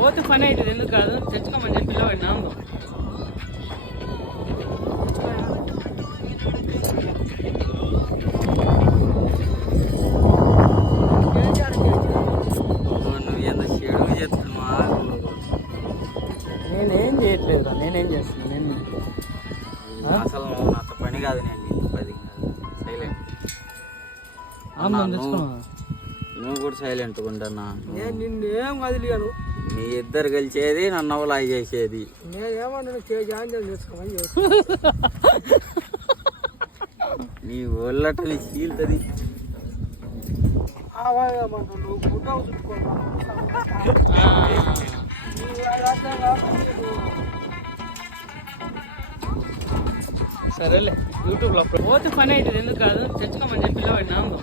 పోతే పని అవుతుంది, ఎందుకు కాదు? తెచ్చుకోమని చెప్పి పిల్లవాడిని నామం. నువ్వు ఎంత చెడు చెప్తున్నా. నేనేం చేయట్లేదు, నేనేం చేస్తున్నా? నేను అసలు నాతో పని కాదు. నేను పది సైలెంట్. నువ్వు కూడా సైలెంట్ ఉంటానా? నేను నిన్నేం వదిలేను. మీ ఇద్దరు కలిసేది నన్ను అవలాయి చేసేది. నేనేమన్నా కేజీ ఆంజలు చేసుకోమని నీ ఒళ్ళటని చీలుతుంది. సరేలే, యూట్యూబ్లో పోతే పని అవుతుంది, ఎందుకు కాదు? తెచ్చుకోమని చెప్పి పిల్లవాడిని నామం.